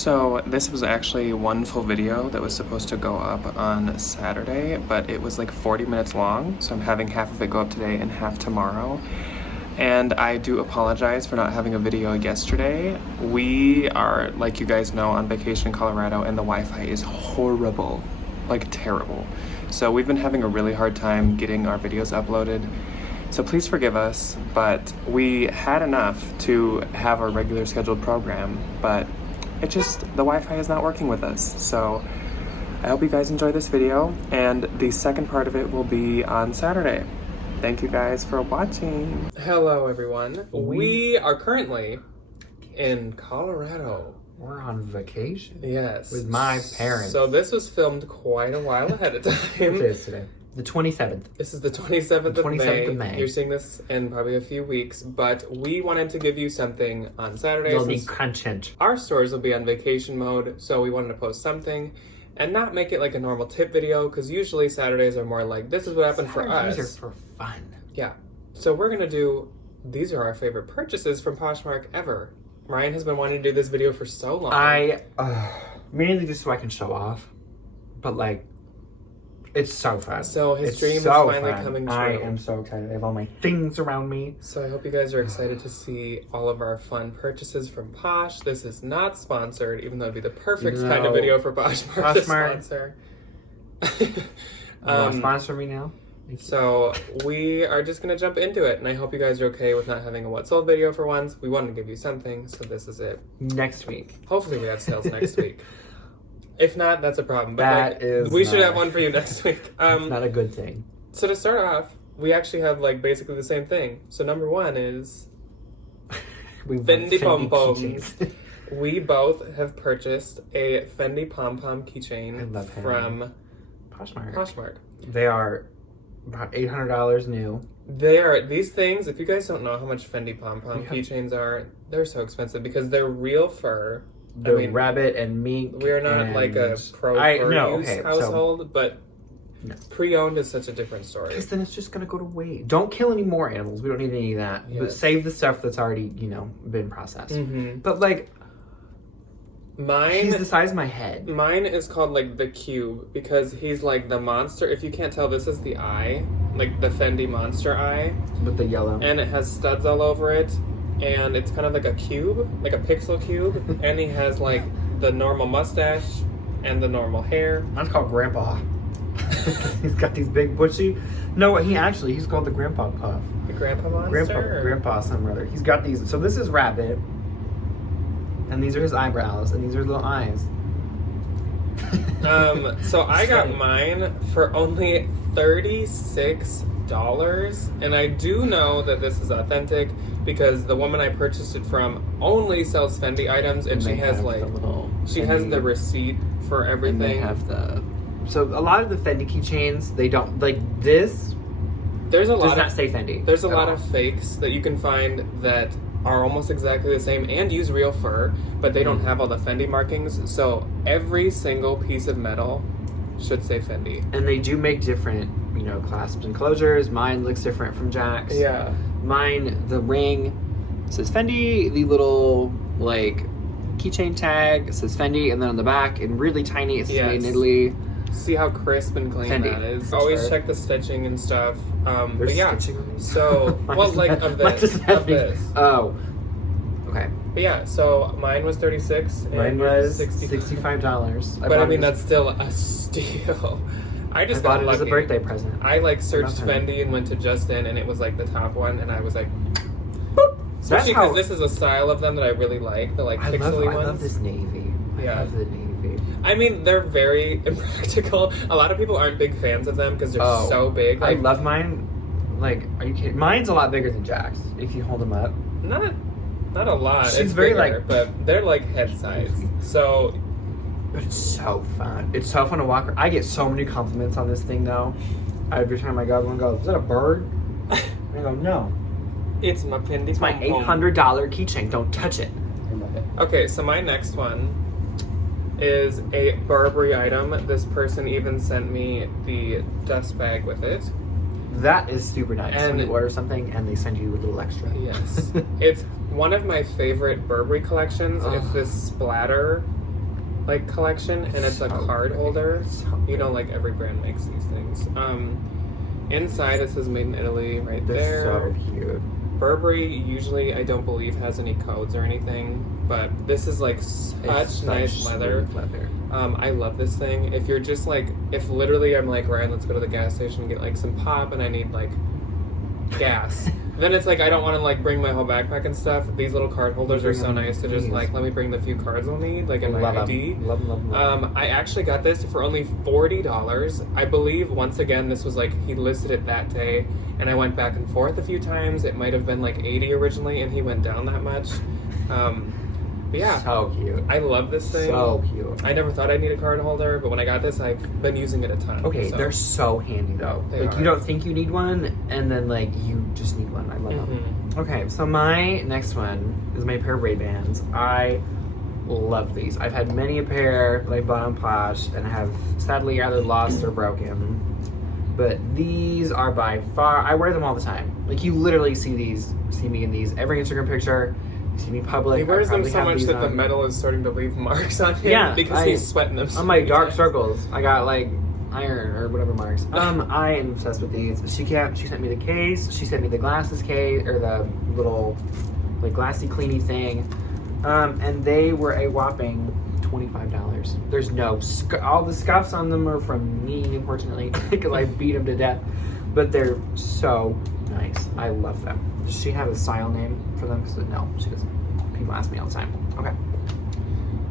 So this was actually one full video that was supposed to go up on Saturday, but it was like 40 minutes long, so I'm having half of it go up today and half tomorrow. And I do apologize for not having a video yesterday. We are, like you guys know, on vacation in Colorado, and the Wi-Fi is horrible, like terrible. So we've been having a really hard time getting our videos uploaded. So please forgive us, but we had enough to have our regular scheduled program, but the Wi-Fi is not working with us. So I hope you guys enjoy this video, and the second part of it will be on Saturday. Thank you guys for watching. Hello everyone. We are currently in Colorado. We're on vacation. Yes. With my parents. So this was filmed quite a while ahead of time. What is today? The 27th. This is the 27th of May. You're seeing this in probably a few weeks, but we wanted to give you something on Saturday. You'll be content. Our stores will be on vacation mode, so we wanted to post something and not make it like a normal tip video, because usually Saturdays are more like, this is what happened for us. These are for fun. Yeah. So we're going to do, these are our favorite purchases from Poshmark ever. Ryan has been wanting to do this video for so long. Mainly just so I can show off, but like, it's so fun. So his dream is finally coming true. I am so excited. I have all my things around me. So I hope you guys are excited to see all of our fun purchases from Posh. This is not sponsored, even though it'd be the perfect kind of video for Poshmark to sponsor. You want to sponsor me now? So we are just going to jump into it, and I hope you guys are okay with not having a What Sold video for once. We wanted to give you something, so this is it. Next week. Hopefully we have sales next week. If not, that's a problem. But we should have one for you next week. It's not a good thing. So to start off, we actually have like basically the same thing. So number one is Fendi pompoms. We both have purchased a Fendi pompom keychain from Poshmark. They are about $800 new. They are, these things, if you guys don't know how much Fendi pompom keychains are, they're so expensive because they're real fur. Rabbit and mink. We're not like a pro fur use household, but pre-owned is such a different story. Because then it's just going to go to waste. Don't kill any more animals. We don't need any of that. Yes. But save the stuff that's already, been processed. Mm-hmm. But like, he's the size of my head. Mine is called like the cube because he's like the monster. If you can't tell, this is the eye, like the Fendi monster eye. With the yellow. And it has studs all over it. And it's kind of like a cube, like a pixel cube. And he has like the normal mustache and the normal hair. Mine's called Grandpa. He's got these big bushy. No, he's called the Grandpa Puff. The Grandpa Monster? Grandpa something or other. He's got these. So this is Rabbit. And these are his eyebrows. And these are his little eyes. So I got mine for only $36. And I do know that this is authentic because the woman I purchased it from only sells Fendi items, and she has like has the receipt for everything. And they have so a lot of the Fendi keychains, they don't like this. Does not say Fendi. There's a lot of fakes that you can find that are almost exactly the same and use real fur, but they don't have all the Fendi markings. So every single piece of metal should say Fendi. And they do make different, clasps and closures. Mine looks different from Jack's. Yeah. Mine, the ring says Fendi. The little, keychain tag says Fendi. And then on the back, in really tiny, it says Made in Italy. See how crisp and clean Fendi. That is. Always check the stitching and stuff. There's stitching on these. So, of this. Oh. Okay. But yeah, so mine was $36. And mine was $65. But I mean, that's still a steal. I just bought it as a birthday present. I searched Fendi and went to Justin, and it was like the top one, and I was like, boop. Especially because this is a style of them that I really like, the pixely ones. I love this navy. I love the navy. I mean, they're very impractical. A lot of people aren't big fans of them because they're so big. I love mine. Are you kidding? Mine's a lot bigger than Jack's. If you hold them up, not a lot. She's it's very bigger, but they're head size. So. But it's so fun. It's so fun to walk. I get so many compliments on this thing now. Every time I go, everyone goes, "Is that a bird?" And I go, "No, it's my Fendi. It's my $800 keychain. Don't touch it." I love it. Okay, so my next one is a Burberry item. This person even sent me the dust bag with it. That is super nice. And when you order something and they send you a little extra. Yes. It's one of my favorite Burberry collections. It's this splatter like collection, and it's a card holder. You know, like every brand makes these things. Inside it says made in Italy right there. So cute. Burberry usually I don't believe has any codes or anything, but this is like such nice leather. I love this thing. If you're just like, if literally I'm like, Ryan, let's go to the gas station and get like some pop and I need like gas. Then it's like I don't want to like bring my whole backpack and stuff. These little card holders are so nice to just like let me bring the few cards I'll need, like in my ID. Love. I actually got this for only $40. I believe once again this was like he listed it that day, and I went back and forth a few times. It might have been like 80 originally, and he went down that much. But yeah, so cute. I love this thing. So cute. I never thought I'd need a card holder, but when I got this, I've been using it a ton. Okay, they're so handy though. Like you don't think you need one, and then like you just need one. I love them. Okay, so my next one is my pair of Ray-Bans. I love these. I've had many a pair that I bought on Posh and have sadly either lost or broken. But these are by far, I wear them all the time. Like you literally see me in these every Instagram picture. See me public. He wears them so much that the metal is starting to leave marks on him. Yeah, because he's sweating them. So on my dark circles, I got like iron or whatever marks. I am obsessed with these. She sent me the case. She sent me the glasses case or the little like glassy cleany thing, and they were a whopping $25. There's no all the scuffs on them are from me, unfortunately, because I beat them to death. But they're so nice. I love them. Does she have a style name for them? No, she doesn't. People ask me all the time. Okay.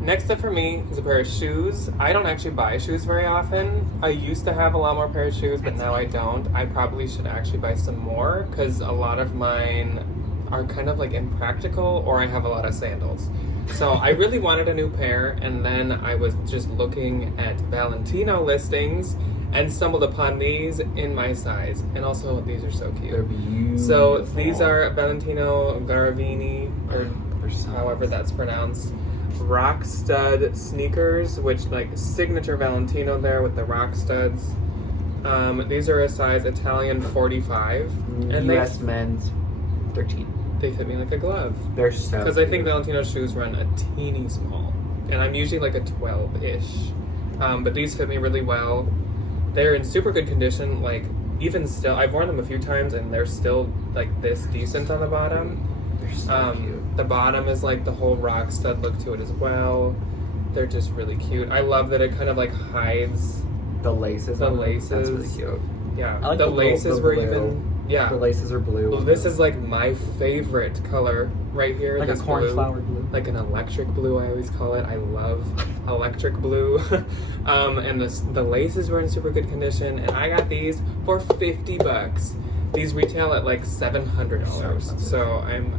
Next up for me is a pair of shoes. I don't actually buy shoes very often. I used to have a lot more pair of shoes, but now I don't. I probably should actually buy some more because a lot of mine are kind of like impractical, or I have a lot of sandals. So I really wanted a new pair, and then I was just looking at Valentino listings and stumbled upon these in my size. And also, these are so cute. They're beautiful. So these are Valentino Garavini, or however that's pronounced, rockstud sneakers, which like signature Valentino there with the rock studs. These are a size Italian 45. And US men's 13. They fit me like a glove. They're so because I think Valentino shoes run a teeny small, and I'm usually like a 12-ish. But these fit me really well. They're in super good condition. Like even still, I've worn them a few times, and they're still like this decent on the bottom. They're so cute. The bottom is like the whole rock stud look to it as well. They're just really cute. I love that it kind of like hides the laces. The laces. That's really cute. Yeah, I like the laces were even. Yeah, the laces are blue. This is like my favorite color right here. Like this a cornflower blue. Like an electric blue, I always call it. I love electric blue. And the laces were in super good condition, and I got these for $50. These retail at like $700. So I'm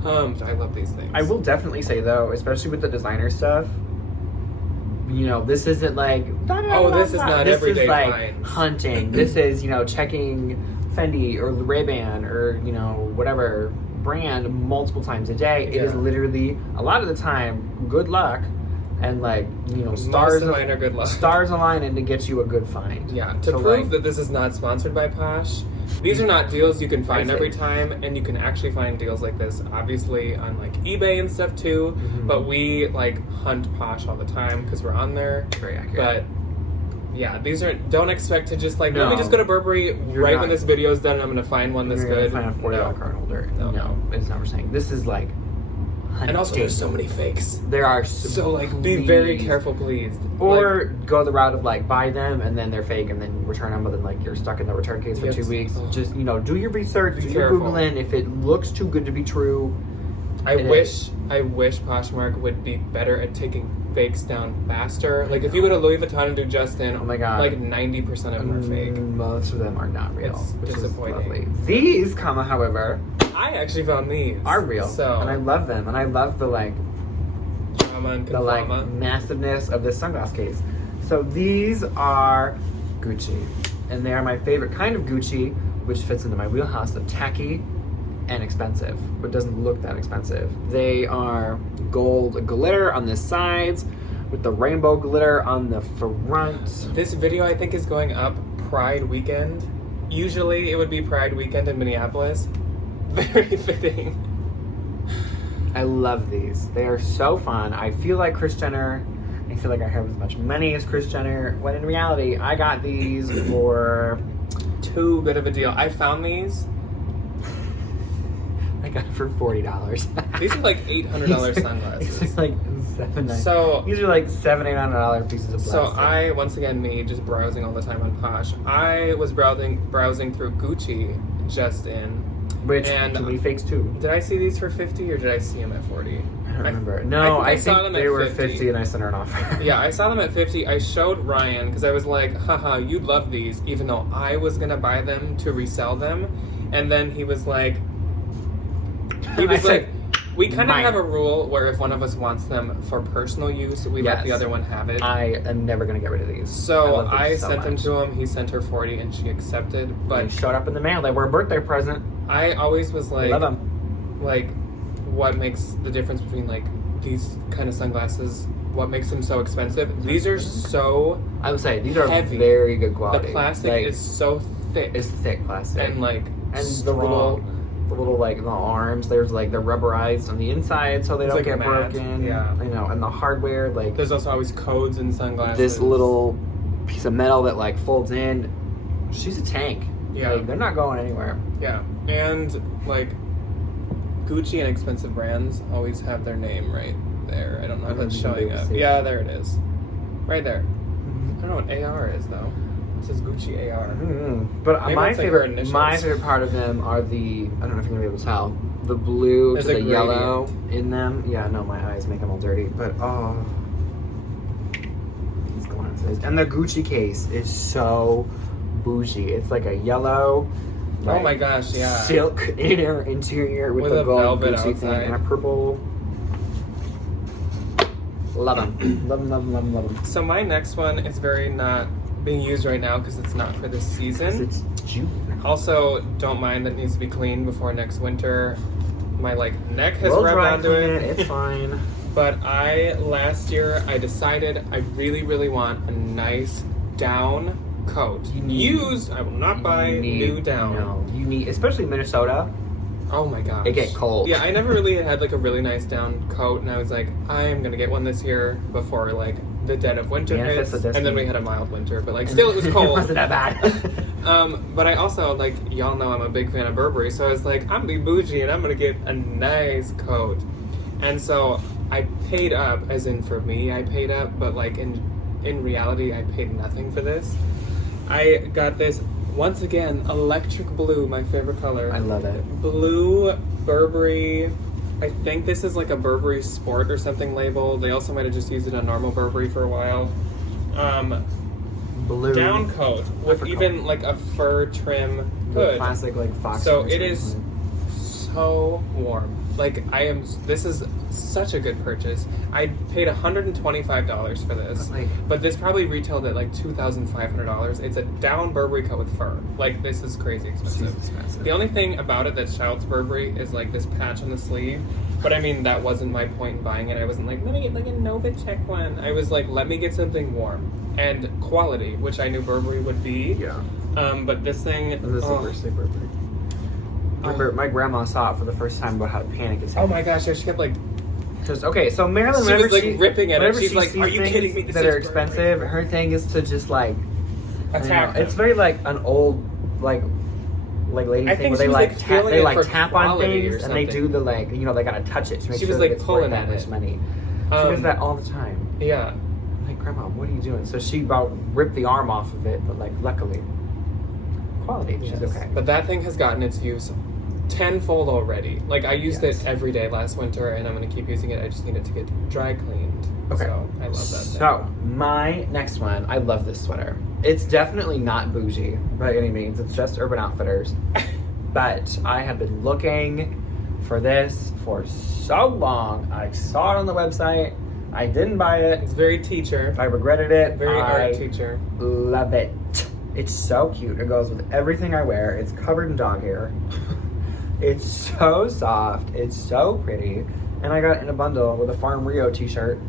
pumped. I love these things. I will definitely say though, especially with the designer stuff, you know, this isn't like this is not everyday like finds. Hunting. This is, you know, checking Fendi or Ray-Ban or, you know, whatever brand multiple times a day. It is literally a lot of the time good luck and like, you know, stars align are good luck. Stars aligning to get you a good find. Yeah, to prove that this is not sponsored by Posh. These are not deals you can find every time, and you can actually find deals like this obviously on like eBay and stuff too. But we like hunt Posh all the time because we're on there. Very accurate. But yeah, these are, don't expect to just like, let me just go to Burberry when this video is done and I'm going to find one that's good. Find a $40 card holder. No, it's not what we're saying. This is like hunting. And also there's so many fakes. There are so like, be very careful, please. Or like, go the route of like, buy them and then they're fake and then return them, but then like you're stuck in the return case for 2 weeks. Just, you know, do your research, do your Googling. If it looks too good to be true. I wish Poshmark would be better at taking fakes down faster. Like if you go to Louis Vuitton and do Justin, oh my god, like 90% of them are fake. Most of them are not real. It's disappointing. These, however, I actually found these are real. So and I love them, and I love the like drama and the like massiveness of this sunglass case. So these are Gucci, and they are my favorite kind of Gucci, which fits into my wheelhouse of tacky and expensive, but doesn't look that expensive. They are gold glitter on the sides with the rainbow glitter on the front. This video I think is going up Pride weekend. Usually it would be Pride weekend in Minneapolis. Very fitting. I love these. They are so fun. I feel like Kris Jenner I feel like I have as much money as Kris Jenner, when in reality, I got these for Too good of a deal. I found these. I got it for $40. These are like $800 sunglasses. These are like $700. So these are like $700-$800 pieces of plastic. So I, once again, me just browsing all the time on Posh. I was browsing through Gucci just in. Which and can be fakes too. Did I see these for 50 or did I see them at 40? I don't remember. No, I think saw them they at were 50. 50 and I sent her an offer. Yeah, I saw them at 50. I showed Ryan because I was like, haha, you'd love these, even though I was going to buy them to resell them. And then he was like, we kind of have a rule where if one of us wants them for personal use, we let the other one have it. I am never going to get rid of these. So I sent them to him. He sent her 40 and she accepted. But they showed up in the mail. They were a birthday present. I always was like, I love them. Like, what makes the difference between like these kind of sunglasses? What makes them so expensive? These are so I would say these are heavy. very good quality. The plastic is so thick. It's thick plastic. And like strong. The little like the arms, there's like they're rubberized on the inside so they don't get broken. Yeah. You know, and the hardware, like there's also always codes in sunglasses. This little piece of metal that like folds in. She's a tank. Yeah. Like, they're not going anywhere. Yeah. And like Gucci and expensive brands always have their name right there. I don't know if it's showing up. Yeah, there it is. Right there. I don't know what AR is though. It says Gucci AR. But Maybe my it's, like, favorite part of them are the, I don't know if you're gonna be able to tell, the blue to the yellow in them. Yeah, no, my eyes make them all dirty. But these glasses and the Gucci case is so bougie. It's like a yellow. Like, oh my gosh, yeah. Silk inner interior with the gold Gucci thing and a purple. Love them. Love them, love them, love them, love them. So my next one is very not being used right now because it's not for this season. It's June. Also, don't mind that it needs to be cleaned before next winter. My neck has rubbed onto it. It's fine. But last year I decided I really, really want a nice down coat. Used, I will not buy new down. No, you need, especially Minnesota. Oh my gosh. It get cold. Yeah, I never really had a really nice down coat, and I was like, I am gonna get one this year before the dead of winter hits. And then we had a mild winter, but still it was cold. It wasn't that bad. But I also y'all know I'm a big fan of Burberry, so I was like, I'm be bougie and I'm gonna get a nice coat. And so I paid up, as in for me I paid up, but in reality I paid nothing for this. I got this, once again, electric blue, my favorite color. I love it. Blue Burberry. I think this is a Burberry Sport or something label. They also might have just used it on normal Burberry for a while. Blue down coat with even a fur trim hood. Classic fox. So it is so warm. This is such a good purchase. I paid $125 for this, but this probably retailed at $2,500. It's a down Burberry coat with fur. This is crazy expensive. The only thing about it that shouts Burberry is this patch on the sleeve. But I mean, that wasn't my point in buying it. I wasn't let me get a Novacek one. I was let me get something warm and quality, which I knew Burberry would be. Yeah. But this thing, super. Remember, my grandma saw it for the first time about how to panic attack. Oh my gosh, yeah, she kept okay, so Marilyn, she was ripping at it. She's like, "Are you kidding me? This that is are expensive." Burberry. Her thing is to just attack. It's very an old lady I thing where they tap on things and they do the they gotta touch it to make sure that it's worth that much money. She does that all the time. Yeah. I'm like, Grandma, what are you doing? So she about ripped the arm off of it, but luckily, quality. She's okay. But that thing has gotten its use tenfold already. I used it every day last winter, and I'm going to keep using it. I just need it to get dry cleaned. Okay. So I love that thing. So my next one, I love this sweater. It's definitely not bougie by any means. It's just Urban Outfitters. But I have been looking for this for so long. I saw it on the website. I didn't buy it. It's very teacher. I regretted it. Very art teacher. Love it. It's so cute. It goes with everything I wear. It's covered in dog hair. It's so soft. It's so pretty. And I got it in a bundle with a Farm Rio t-shirt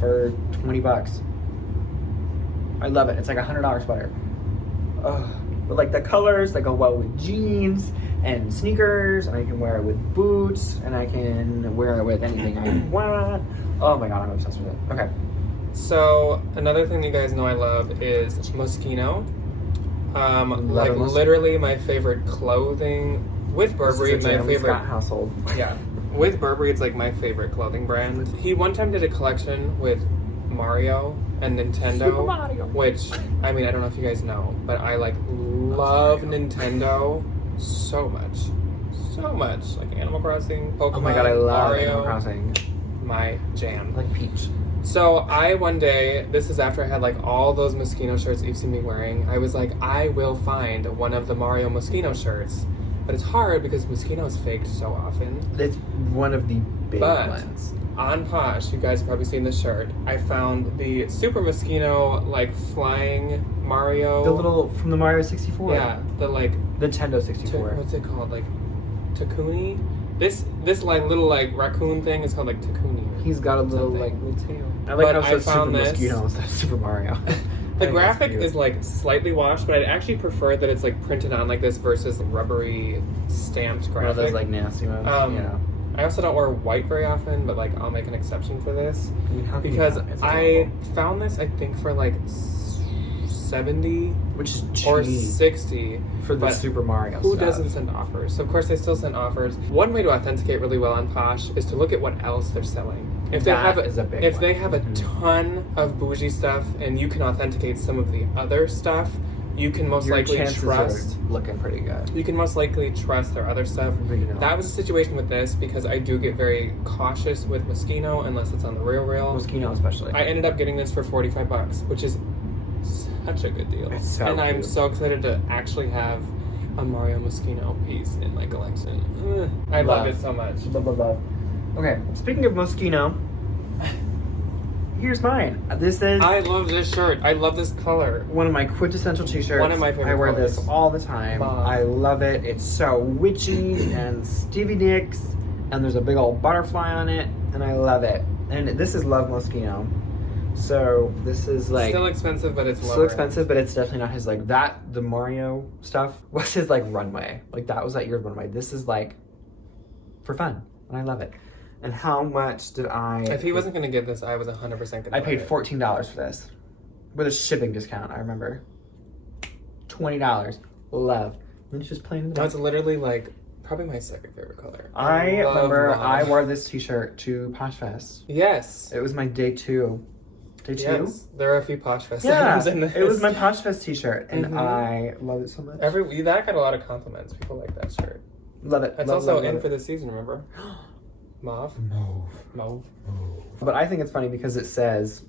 for $20. I love it. It's a $100 sweater. But the colors, they go well with jeans and sneakers, and I can wear it with boots, and I can wear it with anything I want. Oh my god, I'm obsessed with it. Okay. So another thing you guys know I love is Moschino. Like Moschino. literally my favorite clothing with Burberry. This is a My Jeremy favorite. Scott household. Yeah, with Burberry, it's like my favorite clothing brand. He one time did a collection with Mario and Nintendo, Super Mario. which I mean I don't know if you guys know, but I like love Nintendo so much. Like Animal Crossing, Pokemon, Oh my god, I love Mario, Animal Crossing. my jam. Like Peach. So I one day, this is after I had like all those Moschino shirts that you've seen me wearing, I was like, I will find one of the Mario Moschino shirts. But it's hard because Moschino is faked so often. It's one of the big But ones. on Posh, you guys have probably seen this shirt. I found the Super Moschino like flying Mario. The little from the Mario 64. Yeah, the like Nintendo 64. what's it called? Like Takuni? This like little like raccoon thing is called like Takuni. He's got a little Something. like little tail. I like But how I it says Super found this. Mosquito instead of Super Mario. The graphic is like slightly washed, but I'd actually prefer that it's like printed on like this versus rubbery stamped graphic. one of those like nasty ones. Yeah. I also don't wear white very often, but like I'll make an exception for this I mean, how can you because not? It's I adorable. found this I think for like 70 Which is cheap or 60 for the but Super Mario who stuff. doesn't send offers? So of course they still send offers. One way to authenticate really well on Posh is to look at what else they're selling. If they That have is a big if one. they have a Mhm. ton of bougie stuff and you can authenticate some of the other stuff, you can most Your likely chances trust. are looking pretty good. You can most likely trust their other stuff. But you know, That was a situation with this because I do get very cautious with Moschino unless it's on the real. Moschino especially. I ended up getting this for $45, which is such a good deal. It's so and I'm cute. so excited to actually have a Mario Moschino piece in my collection. Ugh, I love it so much. Blah, blah, blah. Okay, speaking of Moschino, here's mine. This is I love this shirt. I love this color. one of my quintessential t-shirts. One of my favorite I wear colors. this all the time. Mauve. I love it. It's so witchy and Stevie Nicks, and there's a big old butterfly on it, and I love it. And this is Love Moschino. So this is like Still expensive, but it's still lower. expensive, but it's definitely not his like that. The Mario stuff was his like runway. Like that was that year's runway. This is like for fun, and I love it. And how much did I? If he wasn't gonna get this, I was 100% gonna. I buy paid it. $14 for this with a shipping discount. I remember $20. Love. And it's just plain. That's literally like probably my second favorite color. I love remember mauve. I wore this T-shirt to Posh Fest. Yes. It was my day 2. Day 2. Yes. There are a few Posh Fest Yeah, items in this. it was my Posh Fest T-shirt, and Mhm. I love it so much. That got a lot of compliments. People like that shirt. Love it. It's love, also love, in love for it. this season. Remember? Mauve. Mauve. But I think it's funny because it says,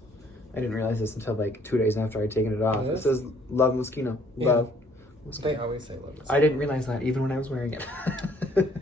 I didn't realize this until like 2 days after I'd taken it off. It Yes. says Love Moschino. Yeah. Love. They always say love. I didn't realize that even when I was wearing it.